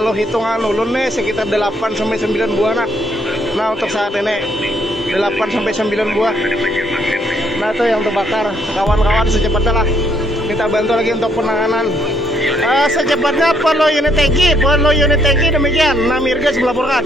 kalau hitungan ulun nih sekitar 8 sampai 9 buah nah untuk saat ini 8 sampai 9 buah. Nah itu yang terbakar. Kawan-kawan secepatnya lah minta bantu lagi untuk penanganan. Secepatnya perlu unit tangki demikian. Nah Mirgas melaporkan.